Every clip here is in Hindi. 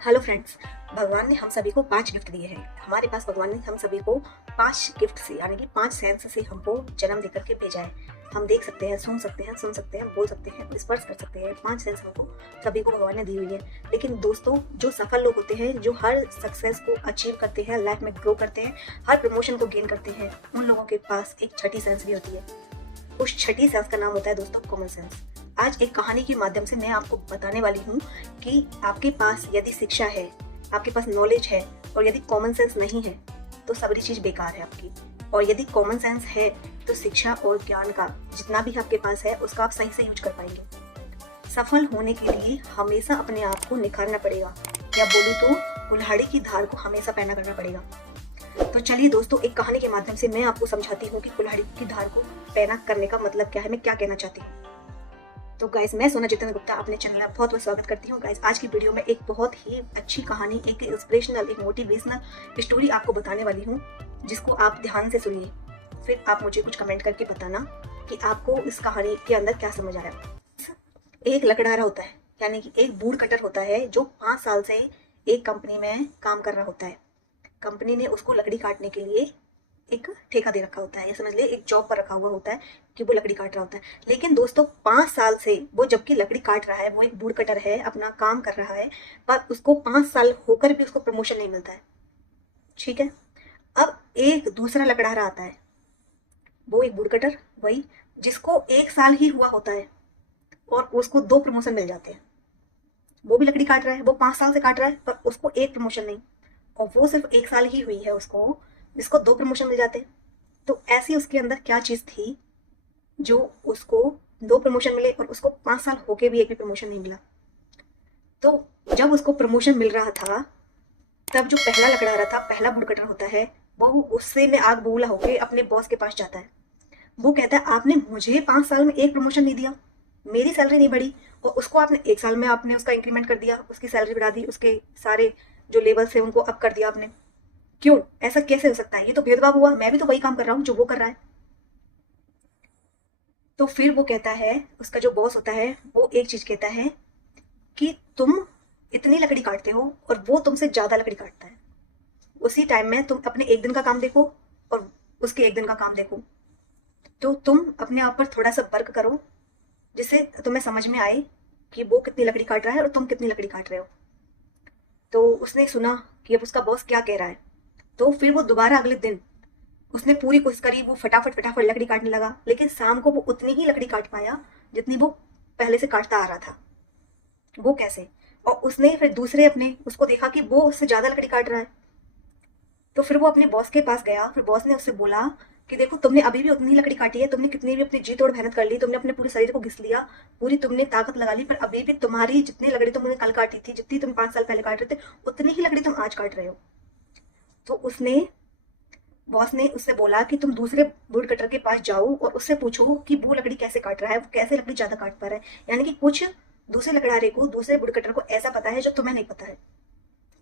हेलो फ्रेंड्स, भगवान ने हम सभी को 5 गिफ्ट दिए हैं। हमारे पास भगवान ने हम सभी को 5 गिफ्ट से यानी कि 5 सेंस से हमको जन्म देकर के भेजा है। हम देख सकते हैं, सुन सकते हैं, बोल सकते हैं, स्पर्श कर सकते हैं। 5 सेंस हमको सभी को भगवान ने दी हुई है। लेकिन दोस्तों, जो सफल लोग होते हैं, जो हर सक्सेस को अचीव करते हैं, लाइफ में ग्रो करते हैं, हर प्रमोशन को गेन करते हैं, उन लोगों के पास एक छठी सेंस भी होती है। उस छठी सेंस का नाम होता है दोस्तों कॉमन सेंस। आज एक कहानी के माध्यम से मैं आपको बताने वाली हूँ कि आपके पास यदि शिक्षा है, आपके पास नॉलेज है और यदि कॉमन सेंस नहीं है तो सारी चीज बेकार है आपकी। और यदि कॉमन सेंस है तो शिक्षा और ज्ञान का जितना भी आपके पास है उसका आप सही से यूज कर पाएंगे। सफल होने के लिए हमेशा अपने आप को निखारना पड़ेगा, या बोलूँ तो कुल्हाड़ी की धार को हमेशा पैना करना पड़ेगा। तो चलिए दोस्तों, एक कहानी के माध्यम से मैं आपको समझाती हूँ कि कुल्हाड़ी की धार को पैना करने का मतलब क्या है, मैं क्या कहना चाहती हूँ। तो गाइस, मैं सोना जितेंद्र गुप्ता अपने चैनल में बहुत बहुत स्वागत करती हूँ। गाइस, आज की वीडियो में एक बहुत ही अच्छी कहानी, एक इंस्पिरेशनल, एक मोटिवेशनल स्टोरी आपको बताने वाली हूँ, जिसको आप ध्यान से सुनिए। फिर आप मुझे कुछ कमेंट करके बताना कि आपको इस कहानी के अंदर क्या समझ आया। एक लकड़हारा होता है, यानी कि एक वुड कटर होता है, जो 5 साल से एक कंपनी में काम कर रहा होता है। कंपनी ने उसको लकड़ी काटने के लिए एक ठेका दे रखा होता है, या समझ ले एक जॉब पर रखा हुआ होता है कि वो लकड़ी काट रहा होता है। लेकिन दोस्तों, 5 साल से वो जबकि लकड़ी काट रहा है, वो एक वुड कटर है, अपना काम कर रहा है, पर उसको 5 साल होकर भी उसको प्रमोशन नहीं मिलता है। ठीक है। अब एक दूसरा लकड़हारा आता है, वो एक वुड कटर, वही जिसको 1 साल ही हुआ होता है और उसको 2 प्रमोशन मिल जाते हैं। वो भी लकड़ी काट रहा है, वो 5 साल से काट रहा है, पर उसको एक प्रमोशन नहीं, और वो सिर्फ 1 साल ही हुई है उसको, जिसको 2 प्रमोशन मिल जाते हैं। तो ऐसी उसके अंदर क्या चीज थी जो उसको 2 प्रमोशन मिले और उसको 5 साल होके भी एक भी प्रमोशन नहीं मिला। तो जब उसको प्रमोशन मिल रहा था, तब जो पहला लकड़ा रहा था, पहला वुड कटर होता है, वो गुस्से में आग बबूला होके अपने बॉस के पास जाता है। वो कहता है, आपने मुझे 5 साल में एक प्रमोशन नहीं दिया, मेरी सैलरी नहीं बढ़ी, और उसको आपने 1 साल में आपने उसका इंक्रीमेंट कर दिया, उसकी सैलरी बढ़ा दी, उसके सारे जो लेवल्स है उनको अप कर दिया आपने। क्यों? ऐसा कैसे हो सकता है? ये तो भेदभाव हुआ, मैं भी तो वही काम कर रहा हूँ जो वो कर रहा है। तो फिर वो कहता है, उसका जो बॉस होता है, वो एक चीज कहता है कि तुम इतनी लकड़ी काटते हो और वो तुमसे ज्यादा लकड़ी काटता है। उसी टाइम में तुम अपने एक दिन का काम देखो और उसके एक दिन का काम देखो, तो तुम अपने आप पर थोड़ा सा वर्क करो, जिससे तुम्हें समझ में आए कि वो कितनी लकड़ी काट रहा है और तुम कितनी लकड़ी काट रहे हो। तो उसने सुना कि अब उसका बॉस क्या कह रहा है, तो फिर वो दोबारा अगले दिन उसने पूरी कोशिश करी, वो फटाफट फटाफट लकड़ी काटने लगा। लेकिन शाम को वो उतनी ही लकड़ी काट पाया जितनी वो पहले से काटता आ रहा था। वो कैसे? और उसने फिर दूसरे अपने उसको देखा कि वो उससे ज्यादा लकड़ी काट रहा है, तो फिर वो अपने बॉस के पास गया। फिर बॉस ने उससे बोला कि देखो, तुमने अभी भी उतनी ही लकड़ी काटी है, तुमने कितनी भी अपनी जी तोड़ मेहनत कर ली, तुमने अपने पूरे शरीर को घिस लिया, पूरी तुमने ताकत लगा ली, पर अभी भी तुम्हारी जितनी लकड़ी तुमने कल काटी थी, जितनी तुम 5 साल पहले काट रहे थे, उतनी ही लकड़ी तुम आज काट रहे हो। तो उसने बॉस ने उससे बोला कि तुम दूसरे वुड कटर के पास जाओ और उससे पूछो कि वो लकड़ी कैसे काट रहा है, वो कैसे लकड़ी ज्यादा काट पा रहा है। यानी कि कुछ दूसरे लकड़हारे को, दूसरे वुड कटर को ऐसा पता है जो तुम्हें नहीं पता है।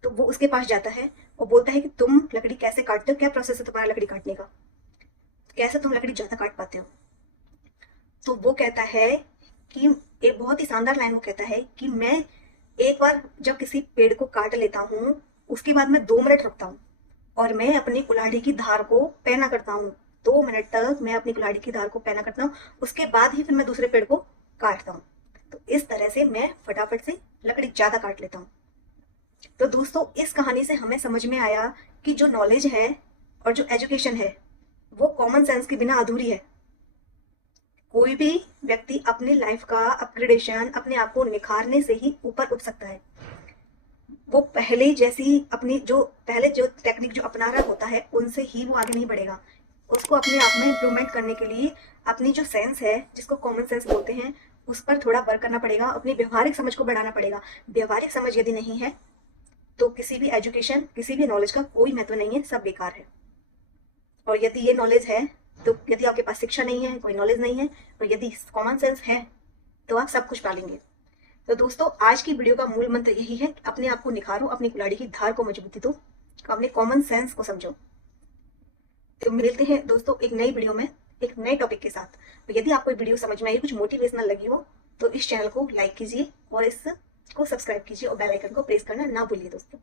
तो वो उसके पास जाता है और बोलता है कि तुम लकड़ी कैसे काटते हो, क्या प्रोसेस है तुम्हारा लकड़ी काटने का, कैसे तुम लकड़ी ज्यादा काट पाते हो। तो वो कहता है कि एक बहुत ही शानदार लाइन वो कहता है कि मैं एक बार जब किसी पेड़ को काट लेता हूँ, उसके बाद मैं 2 मिनट रुकता हूँ और मैं अपनी कुल्हाड़ी की धार को पैना करता हूँ। 2 मिनट तक मैं अपनी कुल्हाड़ी की धार को पैना करता हूँ, उसके बाद ही फिर मैं दूसरे पेड़ को काटता हूँ। तो इस तरह से मैं फटाफट से लकड़ी ज्यादा काट लेता हूँ। तो दोस्तों, इस कहानी से हमें समझ में आया कि जो नॉलेज है और जो एजुकेशन है, वो कॉमन सेंस के बिना अधूरी है। कोई भी व्यक्ति अपनी लाइफ का अपग्रेडेशन, अपने आप को निखारने से ही ऊपर उठ सकता है। वो पहले जैसी अपनी जो पहले जो टेक्निक जो अपना रहा होता है, उनसे ही वो आगे नहीं बढ़ेगा। उसको अपने आप में इम्प्रूवमेंट करने के लिए अपनी जो सेंस है, जिसको कॉमन सेंस बोलते हैं, उस पर थोड़ा वर्क करना पड़ेगा, अपनी व्यवहारिक समझ को बढ़ाना पड़ेगा। व्यवहारिक समझ यदि नहीं है तो किसी भी एजुकेशन, किसी भी नॉलेज का कोई महत्व नहीं है, सब बेकार है। और यदि ये नॉलेज है, तो यदि आपके पास शिक्षा नहीं है, कोई नॉलेज नहीं है, और यदि कॉमन सेंस है, तो आप सब कुछ पालेंगे। तो दोस्तों, आज की वीडियो का मूल मंत्र यही है कि अपने आप को निखारो, अपनी कुल्हाड़ी की धार को मजबूती दो, अपने कॉमन सेंस को समझो। तो मिलते हैं दोस्तों एक नई वीडियो में, एक नए टॉपिक के साथ। तो यदि आपको वीडियो समझ में आई, कुछ मोटिवेशनल लगी हो, तो इस चैनल को लाइक कीजिए और इस को सब्सक्राइब कीजिए और बेल आइकन को प्रेस करना ना भूलिए दोस्तों।